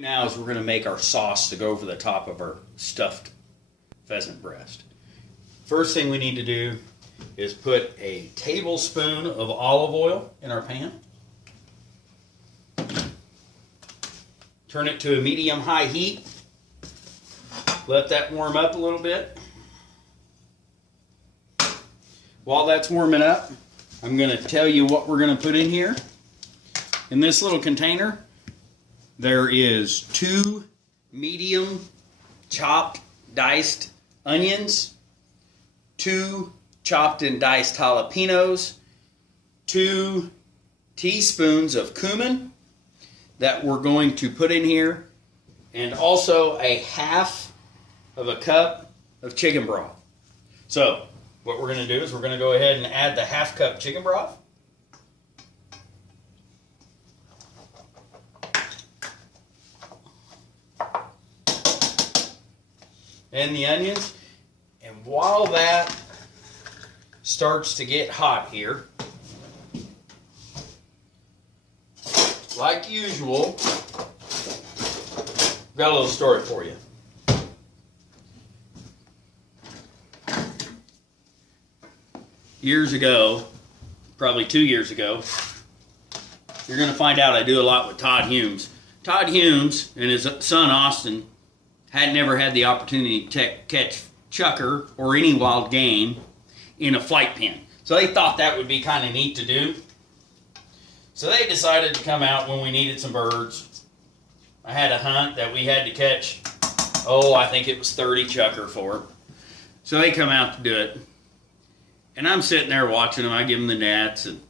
Now is we're going to make our sauce to go over the top of our stuffed pheasant breast. First thing we need to do is put a tablespoon of olive oil in our pan. Turn it to a medium-high heat. Let that warm up a little bit. While that's warming up, I'm going to tell you what we're going to put in here. In this little container, there is 2 medium chopped diced onions, 2 chopped and diced jalapeños, 2 teaspoons of cumin that we're going to put in here, and also a half of a cup of chicken broth. So what we're going to do is we're going to go ahead and add the half cup chicken broth. And the onions. And while that starts to get hot here, like usual, I've got a little story for you. Years ago, probably 2 years ago, you're going to find out I do a lot with Todd Humes. Todd Humes and his son Austin had never had the opportunity to catch chukar or any wild game in a flight pen. So they thought that would be kind of neat to do. So they decided to come out when we needed some birds. I had a hunt that we had to catch, I think it was 30 chukar for. So they come out to do it. And I'm sitting there watching them. I give them the nets. And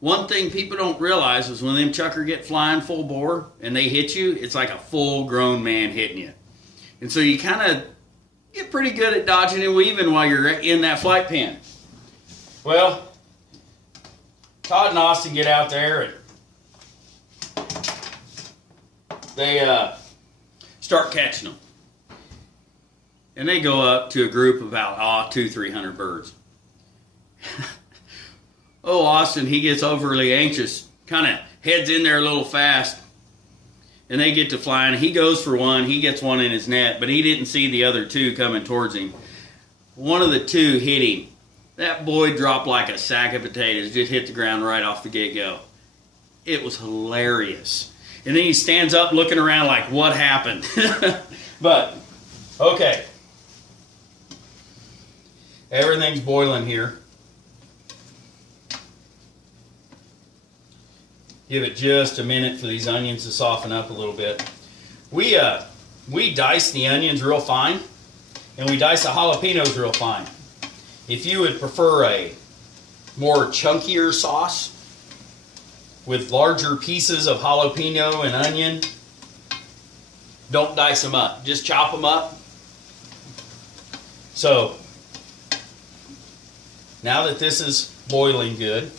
one thing people don't realize is when them chukar get flying full bore and they hit you, it's like a full-grown man hitting you. And so you kind of get pretty good at dodging and weaving while you're in that flight pen. Well, Todd and Austin get out there and they start catching them. And they go up to a group of about 200-300 birds. Austin, he gets overly anxious, kind of heads in there a little fast. And they get to flying. He goes for one. He gets one in his net, but he didn't see the other 2 coming towards him. One of the 2 hit him. That boy dropped like a sack of potatoes, just hit the ground right off the get-go. It was hilarious. And then he stands up looking around like, what happened? But, okay. Everything's boiling here. Give it just a minute for these onions to soften up a little bit. We dice the onions real fine, and we dice the jalapenos real fine. If you would prefer a more chunkier sauce with larger pieces of jalapeno and onion, don't dice them up. Just chop them up. So, now that this is boiling good,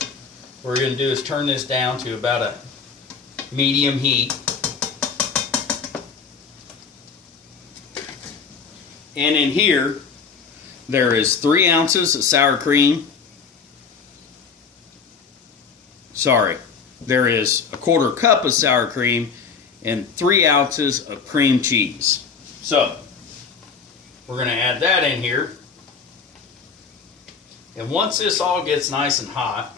what we're going to do is turn this down to about a medium heat. And in here, there is 3 ounces of sour cream. Sorry, there is a 1/4 cup of sour cream and 3 ounces of cream cheese. So, we're going to add that in here. And once this all gets nice and hot,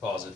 pause it.